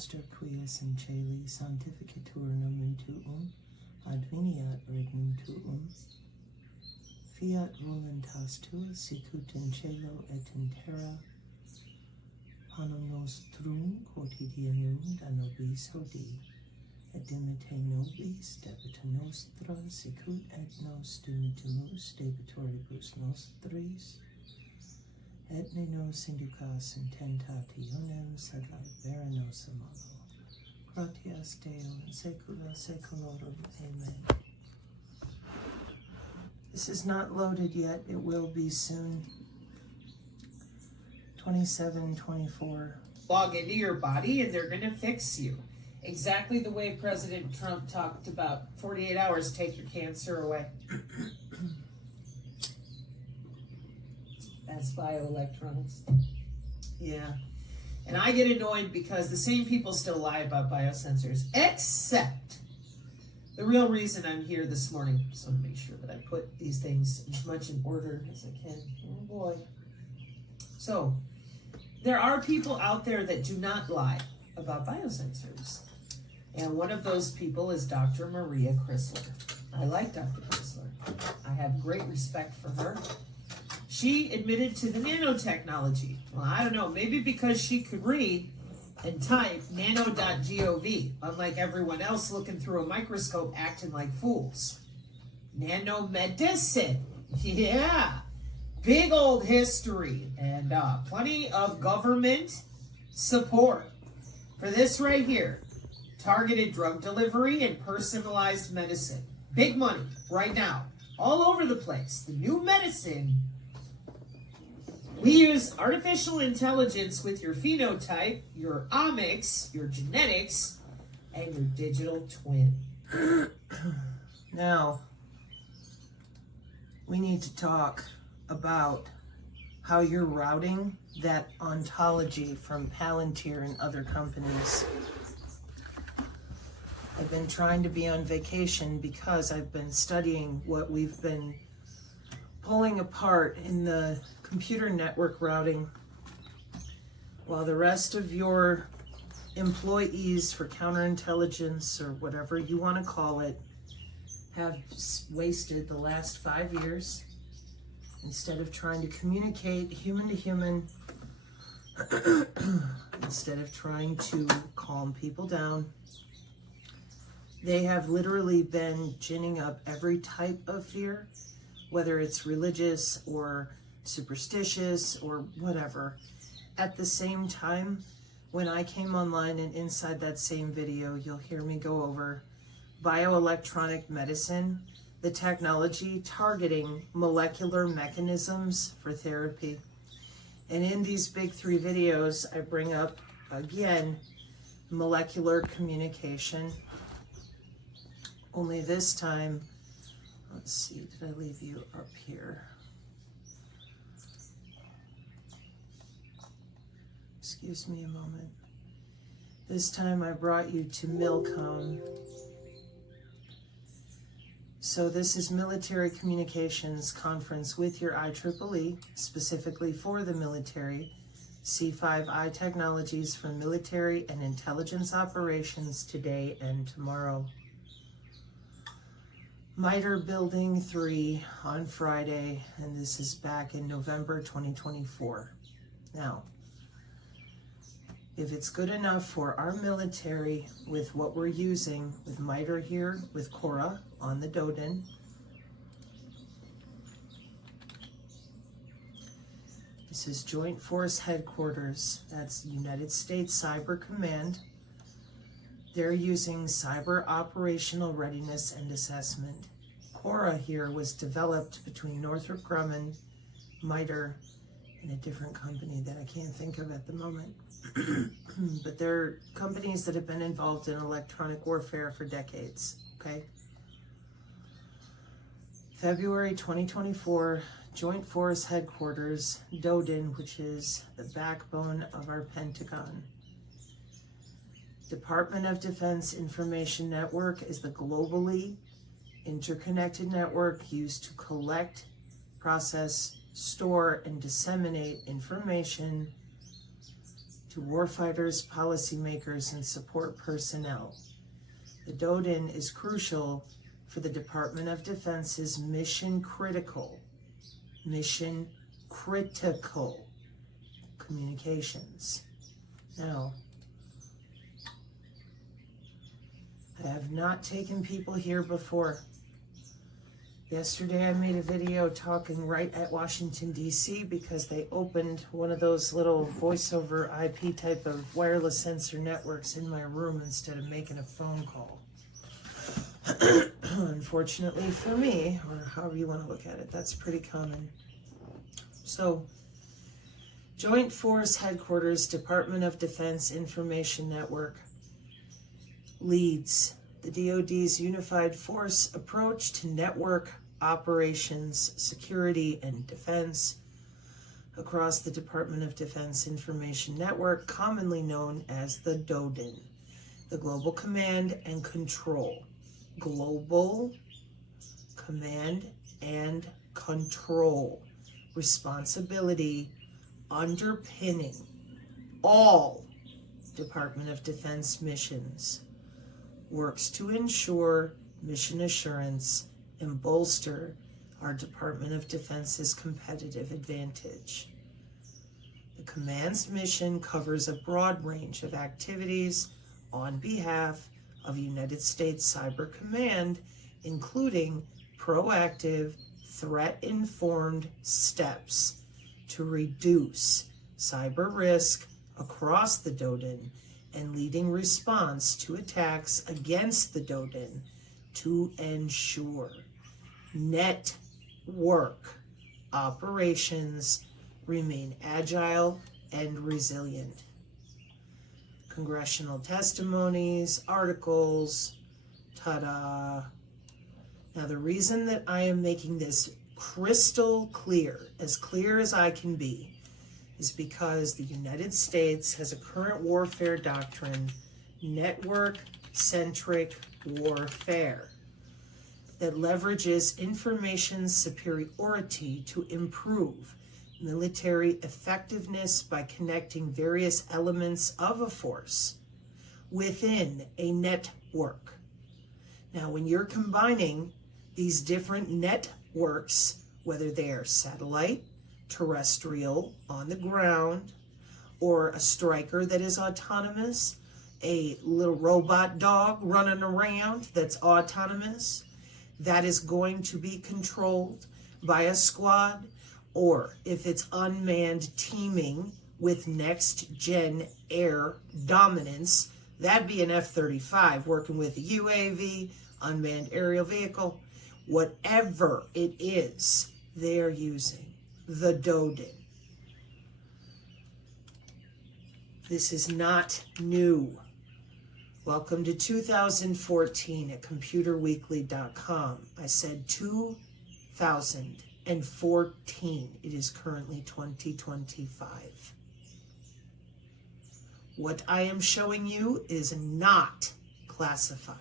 noster quies in celi sanctificaturnum in tuum, adveniat regnum tuum, fiat voluntas tua sicut in cielo et in terra, panem nostrum quotidianum da nobis hodie, et dimitte nobis debita nostra sicut et nos dimittimus debitoribus nostris, et ne nos inducas in tentationem, sed libera nos a malo. Gratias Deo in saecula saeculorum. Amen. This is not loaded yet. It will be soon. 27:24. Log into your body and they're going to fix you. Exactly the way President Trump talked about 48 hours, take your cancer away. That's bioelectronics. Yeah. And I get annoyed because the same people still lie about biosensors, except the real reason I'm here this morning. Just want to make sure that I put these things as much in order as I can. Oh boy. So, there are people out there that do not lie about biosensors. And one of those people is Dr. Maria Chrysler. I like Dr. Chrysler. I have great respect for her. She admitted to the nanotechnology. Well, I don't know, maybe because she could read and type nano.gov, unlike everyone else looking through a microscope acting like fools. Nanomedicine, yeah, big old history and plenty of government support for this right here. Targeted drug delivery and personalized medicine. Big money right now, all over the place. The new medicine. We use artificial intelligence with your phenotype, your omics, your genetics, and your digital twin. Now, we need to talk about how you're routing that ontology from Palantir and other companies. I've been trying to be on vacation because I've been studying what we've been pulling apart in the computer network routing, while the rest of your employees for counterintelligence or whatever you want to call it have wasted the last 5 years instead of trying to communicate human to human, instead of trying to calm people down. They have literally been ginning up every type of fear, whether it's religious or superstitious or whatever. At the same time, when I came online and inside that same video, you'll hear me go over bioelectronic medicine, the technology targeting molecular mechanisms for therapy. And in these big 3 videos, I bring up, again, molecular communication. Only this time, let's see, did I leave you up here? Excuse me a moment. This time I brought you to Milcom. So this is Military Communications Conference with your IEEE, specifically for the military. C5I Technologies for Military and Intelligence Operations today and tomorrow. MITRE Building 3 on Friday, and this is back in November 2024. Now, if it's good enough for our military with what we're using with MITRE here, with Cora on the Doden, this is Joint Force Headquarters. That's United States Cyber Command. They're using cyber operational readiness and assessment. Cora here was developed between Northrop Grumman, MITRE, and a different company that I can't think of at the moment. But they're companies that have been involved in electronic warfare for decades, okay? February 2024, Joint Force Headquarters, Doden, which is the backbone of our Pentagon. Department of Defense Information Network is the globally interconnected network used to collect, process, store, and disseminate information to warfighters, policymakers, and support personnel. The DoDIN is crucial for the Department of Defense's mission-critical communications. Now, I have not taken people here before. Yesterday I made a video talking right at Washington, D.C. because they opened one of those little voice-over IP type of wireless sensor networks in my room instead of making a phone call. Unfortunately for me, or however you want to look at it, that's pretty common. So, Joint Force Headquarters, Department of Defense Information Network, leads the DoD's unified force approach to network operations, security, and defense across the Department of Defense Information Network, commonly known as the DoDIN, the Global Command and Control. Global Command and Control responsibility underpinning all Department of Defense missions, works to ensure mission assurance and bolster our Department of Defense's competitive advantage. The command's mission covers a broad range of activities on behalf of United States Cyber Command, including proactive, threat-informed steps to reduce cyber risk across the DoDIN and leading response to attacks against the DoDIN to ensure network operations remain agile and resilient. Congressional testimonies, articles, ta-da. Now the reason that I am making this crystal clear as I can be, is because the United States has a current warfare doctrine, network-centric warfare, that leverages information superiority to improve military effectiveness by connecting various elements of a force within a network. Now, when you're combining these different networks, whether they are satellite, terrestrial, on the ground, or a striker that is autonomous, a little robot dog running around that's autonomous, that is going to be controlled by a squad, or if it's unmanned teaming with next-gen air dominance, that'd be an F-35 working with a UAV, unmanned aerial vehicle, whatever it is they're using, the DoDIN. This is not new. Welcome to 2014 at computerweekly.com. I said 2014. It is currently 2025. What I am showing you is not classified.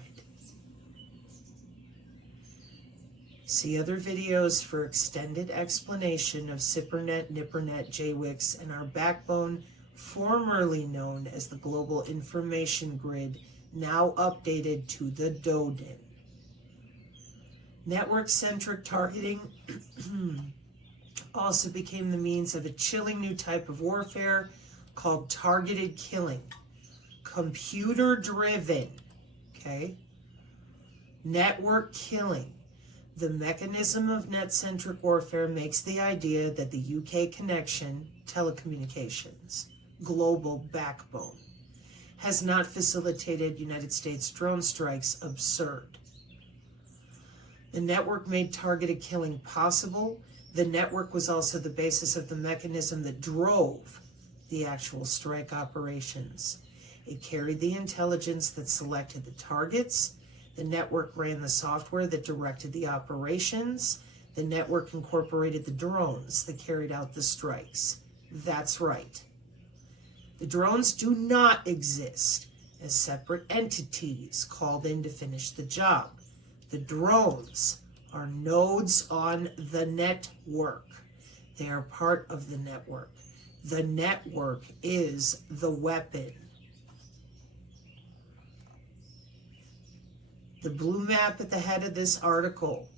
See other videos for extended explanation of SIPRNet, NIPRNet, JWICS, and our backbone, formerly known as the Global Information Grid, now updated to the DoDIN. Network-centric targeting also became the means of a chilling new type of warfare called targeted killing. Computer-driven, okay? Network killing. The mechanism of net-centric warfare makes the idea that the UK connection, telecommunications, global backbone, has not facilitated United States drone strikes absurd. The network made targeted killing possible. The network was also the basis of the mechanism that drove the actual strike operations. It carried the intelligence that selected the targets. The network ran the software that directed the operations. The network incorporated the drones that carried out the strikes. That's right. The drones do not exist as separate entities called in to finish the job. The drones are nodes on the network. They are part of the network. The network is the weapon. The blue map at the head of this article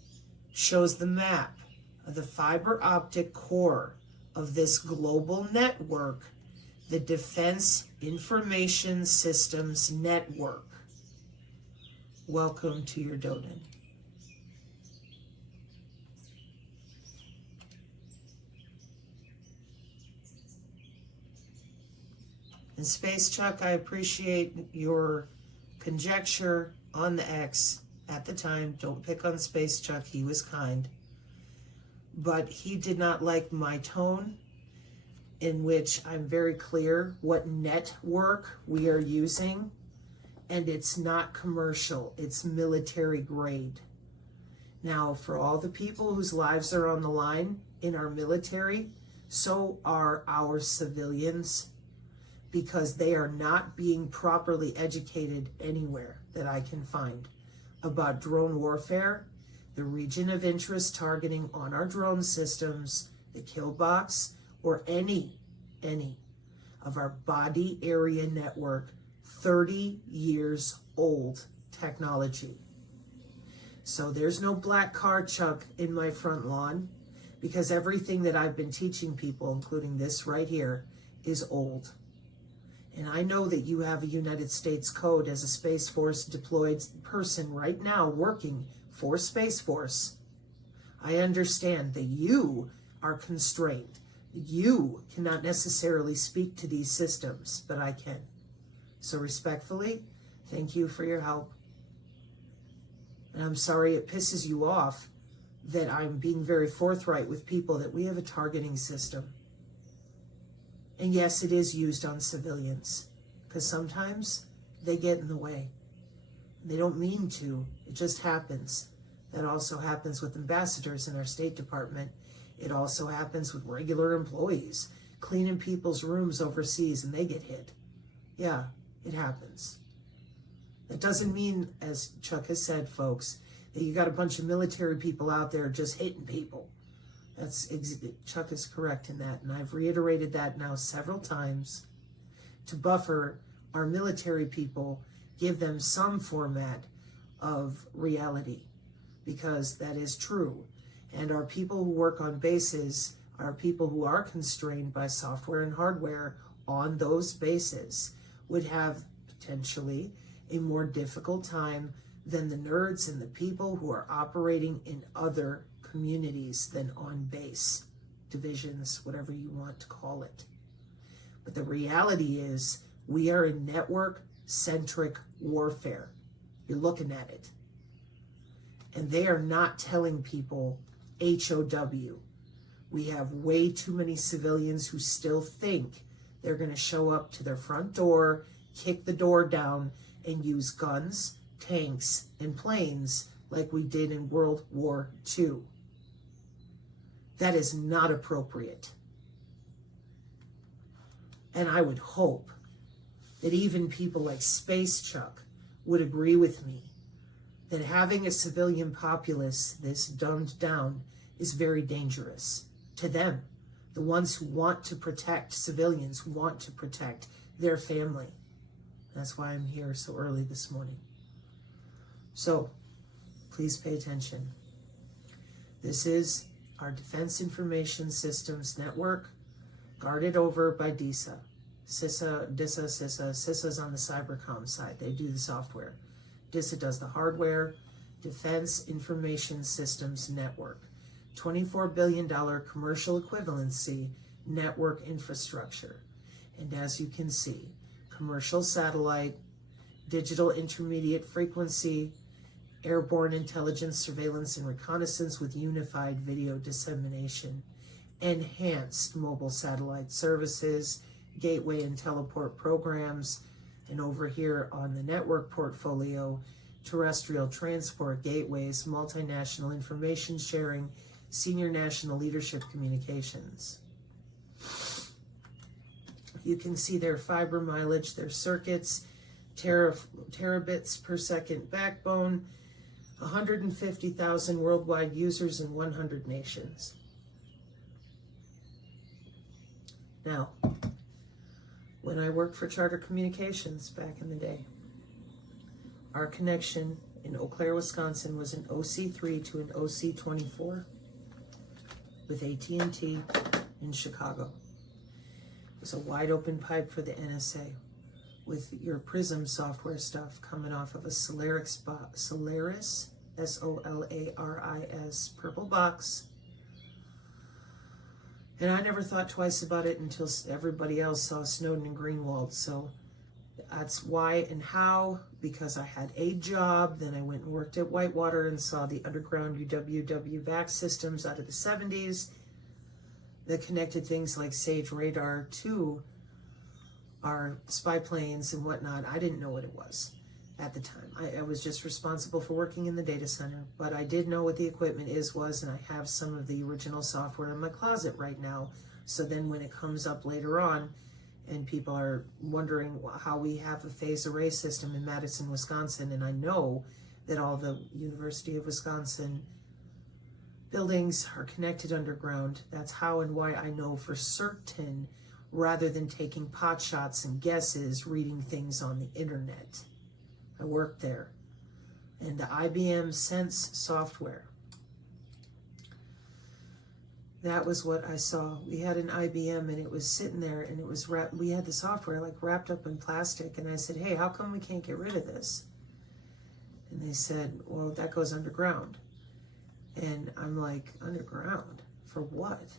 shows the map of the fiber optic core of this global network, the Defense Information Systems Network. Welcome to your doden. And Space Chuck, I appreciate your conjecture on the X at the time. Don't pick on Space Chuck, he was kind. But he did not like my tone, in which I'm very clear what network we are using, and it's not commercial, it's military grade. Now, for all the people whose lives are on the line in our military, so are our civilians, because they are not being properly educated anywhere that I can find about drone warfare, the region of interest targeting on our drone systems, the kill box, or any of our body area network, 30 years old technology. So there's no black car, Chuck, in my front lawn, because everything that I've been teaching people, including this right here, is old. And I know that you have a United States Code as a Space Force deployed person right now working for Space Force. I understand that you are constrained. You cannot necessarily speak to these systems, but I can. So respectfully, thank you for your help. And I'm sorry it pisses you off that I'm being very forthright with people that we have a targeting system. And yes, it is used on civilians, because sometimes they get in the way. They don't mean to, it just happens. That also happens with ambassadors in our State Department. It also happens with regular employees, cleaning people's rooms overseas and they get hit. Yeah, it happens. That doesn't mean, as Chuck has said, folks, that you got a bunch of military people out there just hitting people. Chuck is correct in that, and I've reiterated that now several times to buffer our military people, give them some format of reality, because that is true. And our people who work on bases are people who are constrained by software and hardware on those bases would have potentially a more difficult time than the nerds and the people who are operating in other communities than on base, divisions, whatever you want to call it. But the reality is we are in network-centric warfare. You're looking at it. And they are not telling people HOW. We have way too many civilians who still think they're going to show up to their front door, kick the door down, and use guns, tanks, and planes like we did in World War II. That is not appropriate. And I would hope that even people like Space Chuck would agree with me that having a civilian populace this dumbed down is very dangerous to them, the ones who want to protect civilians, who want to protect their family. That's why I'm here so early this morning. So please pay attention. This is our Defense Information Systems Network, guarded over by DISA. CISA's on the cybercom side. They do the software. DISA does the hardware. Defense Information Systems Network. $24 billion commercial equivalency network infrastructure. And as you can see, commercial satellite, digital intermediate frequency, airborne intelligence, surveillance, and reconnaissance with unified video dissemination, enhanced mobile satellite services, gateway and teleport programs, and over here on the network portfolio, terrestrial transport gateways, multinational information sharing, senior national leadership communications. You can see their fiber mileage, their circuits, terabits per second backbone, 150,000 worldwide users in 100 nations. Now, when I worked for Charter Communications back in the day, our connection in Eau Claire, Wisconsin was an OC3 to an OC24 with AT&T in Chicago. It was a wide open pipe for the NSA with your Prism software stuff coming off of a Solaris, S-O-L-A-R-I-S, purple box. And I never thought twice about it until everybody else saw Snowden and Greenwald. So that's why and how, because I had a job. Then I went and worked at Whitewater and saw the underground UWW VAC systems out of the 70s that connected things like Sage radar to our spy planes and whatnot. I didn't know what it was at the time. I was just responsible for working in the data center, but I did know what the equipment was, and I have some of the original software in my closet right now. So then when it comes up later on and people are wondering how we have a phase array system in Madison, Wisconsin, and I know that all the University of Wisconsin buildings are connected underground, that's how and why I know for certain, rather than taking pot shots and guesses, reading things on the internet. I worked there. And the IBM Sense software, that was what I saw. We had an IBM and it was sitting there and it was we had the software like wrapped up in plastic, and I said, hey, how come we can't get rid of this? And they said, well, that goes underground. And I'm like, underground? For what?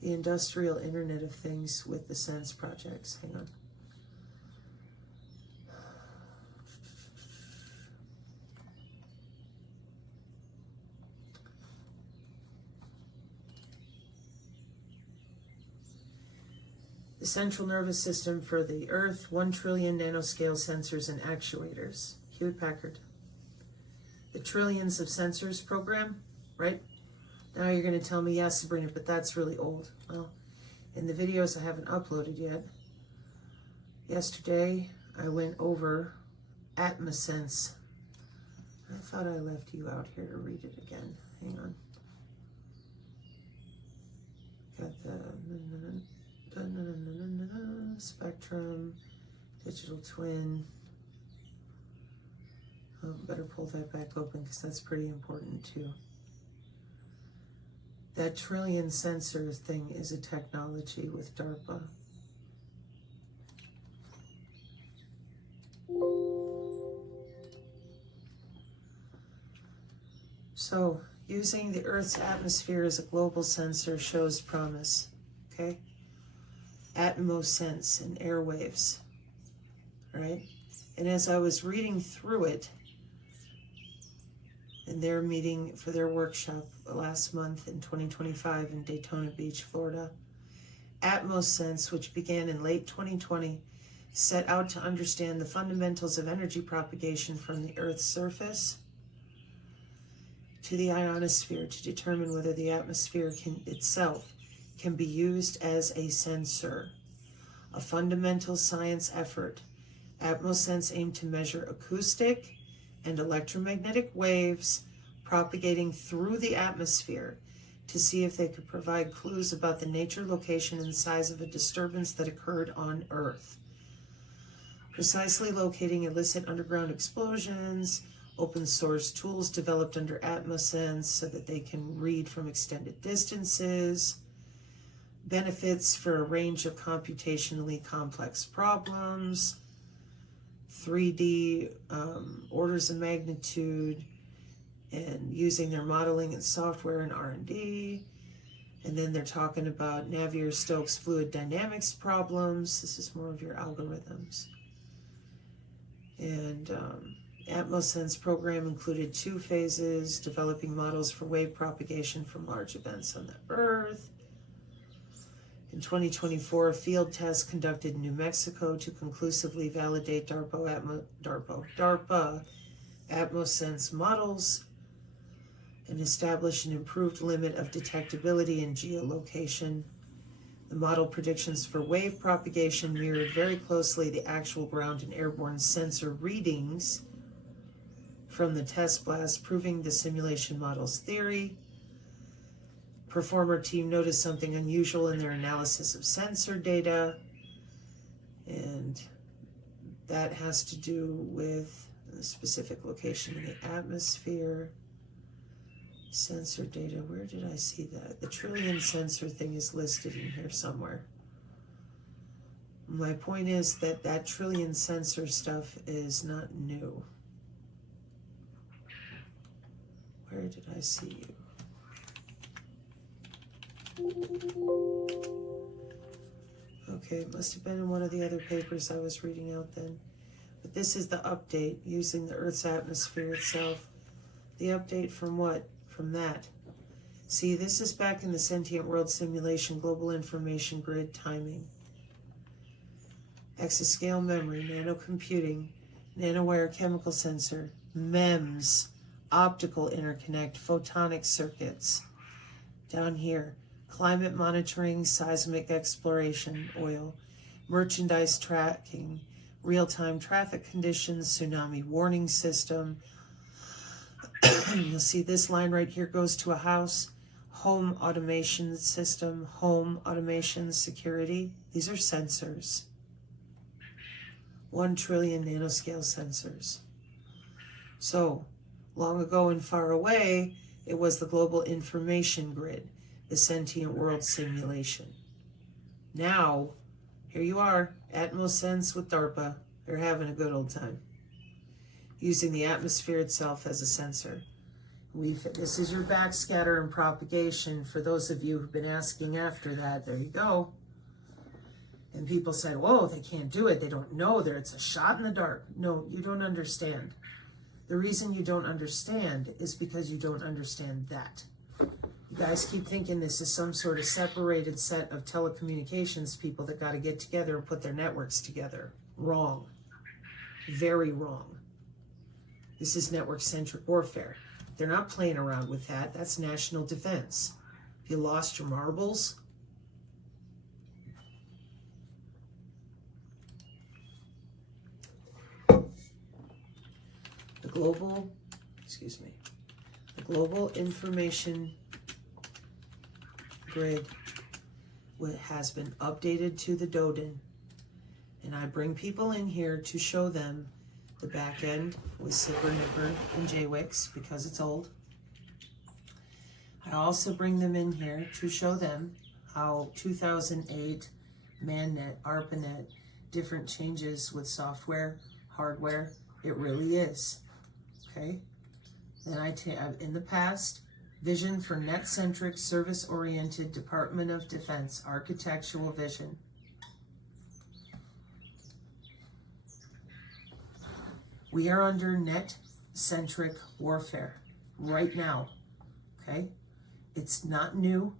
The Industrial Internet of Things with the Sense projects. Hang on. The central nervous system for the Earth, 1 trillion nanoscale sensors and actuators. Hewlett-Packard. The trillions of sensors program, right? Now you're going to tell me, yes, Sabrina, but that's really old. Well, in the videos I haven't uploaded yet, yesterday I went over AtmoSense. I thought I left you out here to read it again. Hang on. Got the spectrum, digital twin. Oh, better pull that back open because that's pretty important too. That trillion sensor thing is a technology with DARPA. So, using the Earth's atmosphere as a global sensor shows promise, okay? AtmoSense and airwaves, right? And as I was reading through it, in their meeting for their workshop last month in 2025 in Daytona Beach, Florida, AtmoSense, which began in late 2020, set out to understand the fundamentals of energy propagation from the Earth's surface to the ionosphere to determine whether the atmosphere itself can be used as a sensor. A fundamental science effort, AtmoSense aimed to measure acoustic and electromagnetic waves propagating through the atmosphere to see if they could provide clues about the nature, location, and size of a disturbance that occurred on Earth. Precisely locating illicit underground explosions, open source tools developed under AtmoSense so that they can read from extended distances, benefits for a range of computationally complex problems, 3D orders of magnitude, and using their modeling and software and R&D. And then they're talking about Navier-Stokes fluid dynamics problems. This is more of your algorithms. And AtmoSense program included 2 phases, developing models for wave propagation from large events on the Earth. In 2024, a field test conducted in New Mexico to conclusively validate DARPA AtmoSense models and establish an improved limit of detectability and geolocation. The model predictions for wave propagation mirrored very closely the actual ground and airborne sensor readings from the test blast, proving the simulation model's theory. performer team noticed something unusual in their analysis of sensor data, and that has to do with a specific location in the atmosphere. Sensor data, where did I see that? The trillion sensor thing is listed in here somewhere. My point is that that trillion sensor stuff is not new. Where did I see you? Okay, it must have been in one of the other papers I was reading out then. But this is the update using the Earth's atmosphere itself. The update from what? From that. See, this is back in the Sentient World Simulation Global Information Grid timing. Exascale memory, nanocomputing, nanowire chemical sensor, MEMS, optical interconnect, photonic circuits. Down here, climate monitoring, seismic exploration, oil, merchandise tracking, real-time traffic conditions, tsunami warning system. You'll see this line right here goes to a house, home automation system, home automation security. These are sensors. 1 trillion nanoscale sensors. So, long ago and far away, it was the global information grid, the sentient world simulation. Now, here you are, Atmosense with DARPA. They're having a good old time, using the atmosphere itself as a sensor. This is your backscatter and propagation for those of you who've been asking after that. There you go. And people said, whoa, they can't do it. They don't know. It's a shot in the dark. No, you don't understand. The reason you don't understand is because you don't understand that. You guys keep thinking this is some sort of separated set of telecommunications people that got to get together and put their networks together. Wrong. Very wrong. This is network-centric warfare. They're not playing around with that. That's national defense. If you lost your marbles, the global information grid has been updated to the DODIN. And I bring people in here to show them the back end with Silver Nipper and JWICS because it's old. I also bring them in here to show them how 2008 ManNet, ARPANET, different changes with software, hardware, it really is. Okay? Then I have in the past, vision for net-centric, service-oriented Department of Defense, architectural vision. We are under net-centric warfare right now, okay? It's not new.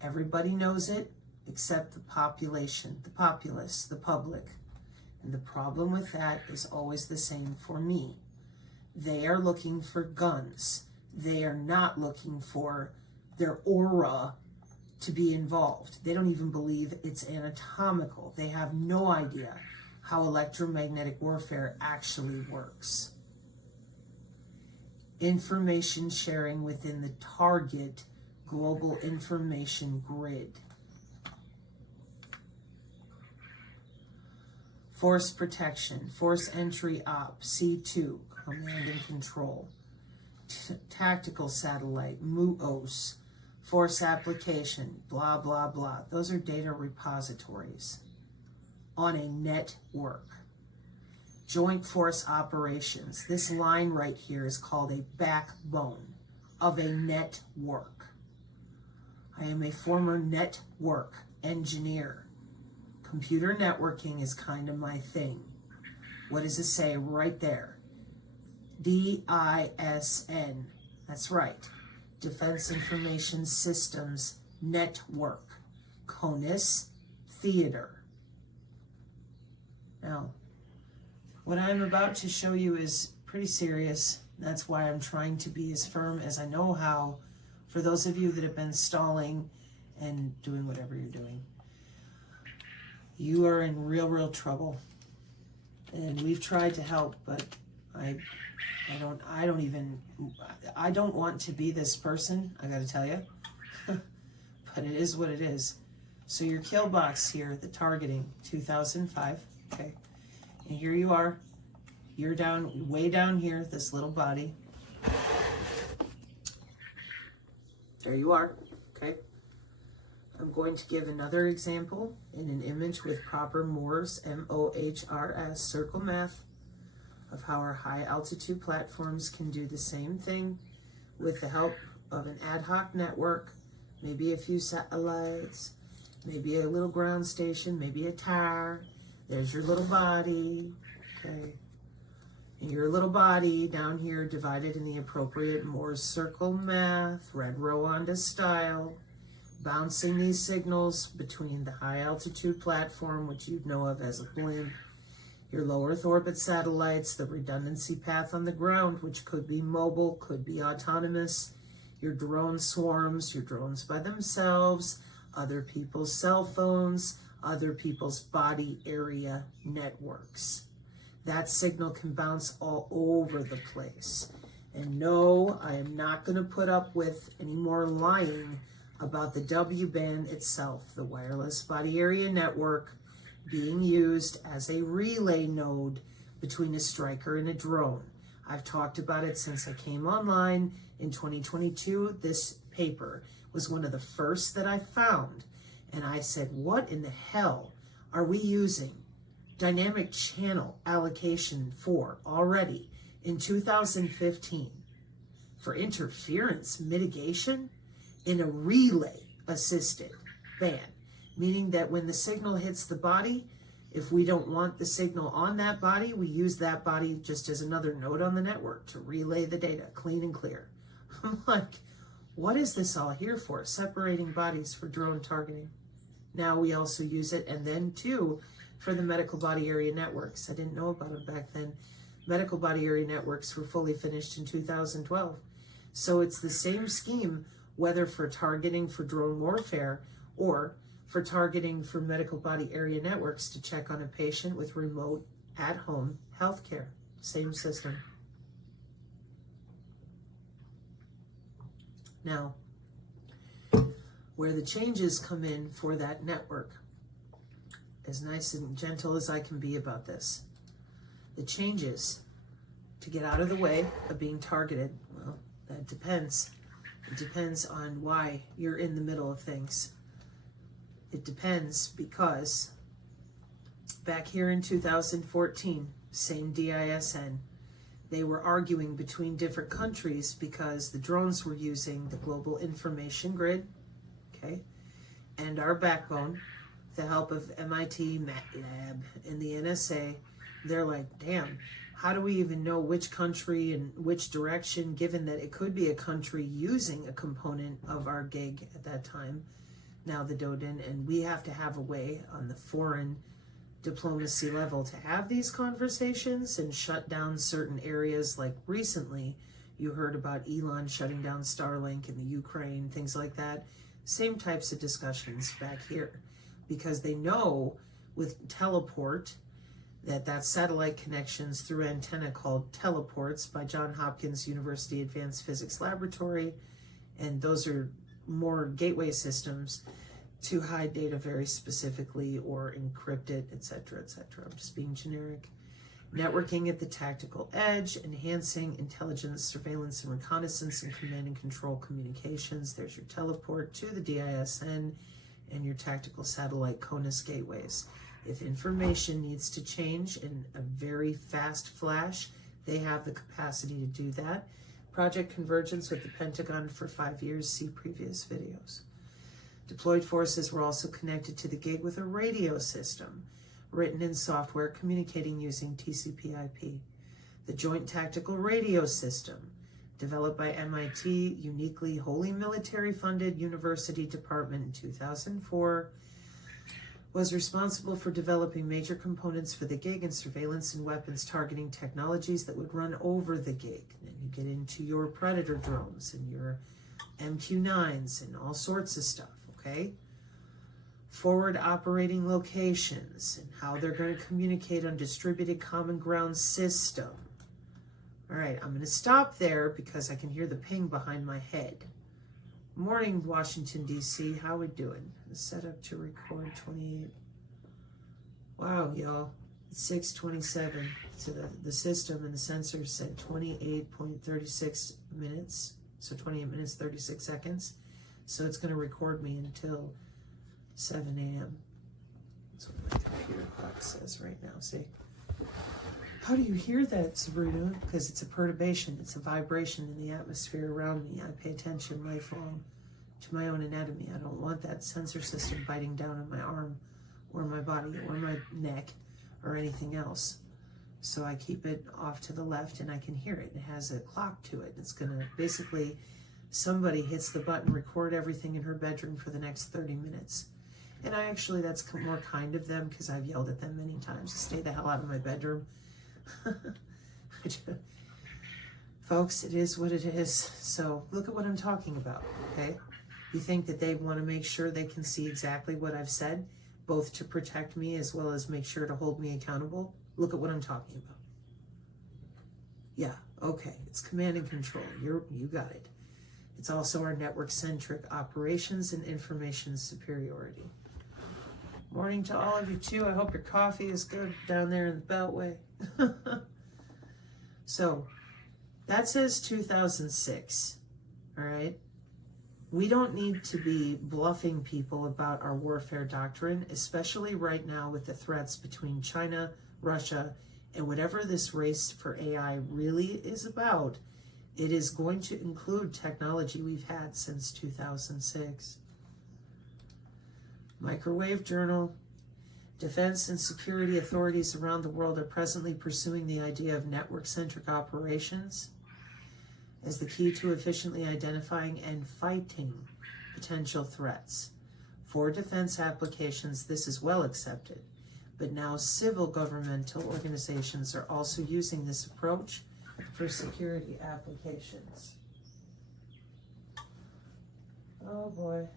Everybody knows it except the population, the populace, the public. And the problem with that is always the same for me. They are looking for guns. They are not looking for their aura to be involved. They don't even believe it's anatomical. They have no idea how electromagnetic warfare actually works. Information sharing within the target global information grid. Force protection, force entry op, C2, command and control. Tactical satellite, MUOS, force application, blah, blah, blah. Those are data repositories on a network. Joint force operations. This line right here is called a backbone of a network. I am a former network engineer. Computer networking is kind of my thing. What does it say right there? DISN. That's right. Defense Information Systems Network. CONUS Theater. Now, what I'm about to show you is pretty serious. That's why I'm trying to be as firm as I know how for those of you that have been stalling and doing whatever you're doing. You are in real trouble. And we've tried to help, but I don't want to be this person, I gotta tell you. but it is what it is. So your kill box here, the targeting, 2005, okay? And here you are. You're down, way down here, this little body. There you are, okay? I'm going to give another example in an image with proper Mohr's, M-O-H-R-S, circle math, of how our high altitude platforms can do the same thing with the help of an ad hoc network, maybe a few satellites, maybe a little ground station, maybe a tower. There's your little body, okay? And your little body down here divided in the appropriate Mohr's circle math, red Rwanda style, bouncing these signals between the high altitude platform, which you'd know of as a blimp, your low Earth orbit satellites, the redundancy path on the ground, which could be mobile, could be autonomous, your drone swarms, your drones by themselves, other people's cell phones, other people's body area networks. That signal can bounce all over the place. And no, I am not going to put up with any more lying about the W-band itself, the wireless body area network, being used as a relay node between a striker and a drone. I've talked about it since I came online in 2022. This paper was one of the first that I found. And I said, what in the hell are we using dynamic channel allocation for already in 2015 for interference mitigation in a relay assisted band? Meaning that when the signal hits the body, if we don't want the signal on that body, we use that body just as another node on the network to relay the data clean and clear. I'm like, what is this all here for? Separating bodies for drone targeting. Now we also use it, and then too, for the medical body area networks. I didn't know about them back then. Medical body area networks were fully finished in 2012. So it's the same scheme, whether for targeting for drone warfare or for targeting for medical body area networks to check on a patient with remote at-home healthcare. Same system. Now, where the changes come in for that network, as nice and gentle as I can be about this, the changes to get out of the way of being targeted, well, that depends. It depends on why you're in the middle of things. It depends because back here in 2014, same DISN, they were arguing between different countries because the drones were using the global information grid, okay, and our backbone, with the help of MIT, MATLAB, and the NSA. They're like, damn, how do we even know which country and which direction, given that it could be a country using a component of our gig at that time, now the DODIN, and we have to have a way on the foreign diplomacy level to have these conversations and shut down certain areas. Like recently, you heard about Elon shutting down Starlink in the Ukraine, things like that. Same types of discussions back here, because they know with teleport that satellite connections through antenna called teleports by Johns Hopkins University Advanced Physics Laboratory, and those are more gateway systems to hide data very specifically or encrypt it, etc., etc. I'm just being generic. Networking at the tactical edge, enhancing intelligence, surveillance, and reconnaissance, and command and control communications. There's your teleport to the DISN and your tactical satellite CONUS gateways. If information needs to change in a very fast flash, they have the capacity to do that. Project Convergence with the Pentagon for 5 years, see previous videos. Deployed forces were also connected to the gig with a radio system, written in software communicating using TCP/IP. The Joint Tactical Radio System, developed by MIT, uniquely wholly military-funded university department in 2004, was responsible for developing major components for the gig and surveillance and weapons targeting technologies that would run over the gig. And you get into your Predator drones and your MQ-9s and all sorts of stuff, okay? Forward operating locations and how they're going to communicate on distributed common ground system. All right, I'm going to stop there because I can hear the ping behind my head. Morning, Washington, D.C. How we doing? Set up to record 28. Wow, y'all. It's 6:27. So the system and the sensor said 28.36 minutes. So 28 minutes, 36 seconds. So it's going to record me until 7 a.m. That's what my computer clock says right now. See? How do you hear that, Sabrina? Because it's a perturbation. It's a vibration in the atmosphere around me. I pay attention lifelong to my own anatomy. I don't want that sensor system biting down on my arm or my body or my neck or anything else. So I keep it off to the left and I can hear it. It has a clock to it. It's going to basically, somebody hits the button, record everything in her bedroom for the next 30 minutes. And that's more kind of them because I've yelled at them many times to stay the hell out of my bedroom. Folks, it is what it is. So look at what I'm talking about, okay? You think that they want to make sure they can see exactly what I've said, both to protect me as well as make sure to hold me accountable? Look at what I'm talking about. Yeah, okay, it's command and control. You got it. It's also our network-centric operations and information superiority. Morning to all of you too. I hope your coffee is good down there in the Beltway. So that says 2006, all right? We don't need to be bluffing people about our warfare doctrine, especially right now with the threats between China, Russia, and whatever this race for AI really is about. It is going to include technology we've had since 2006. Microwave Journal. Defense and security authorities around the world are presently pursuing the idea of network-centric operations as the key to efficiently identifying and fighting potential threats. For defense applications, this is well accepted, but now civil governmental organizations are also using this approach for security applications. Oh boy.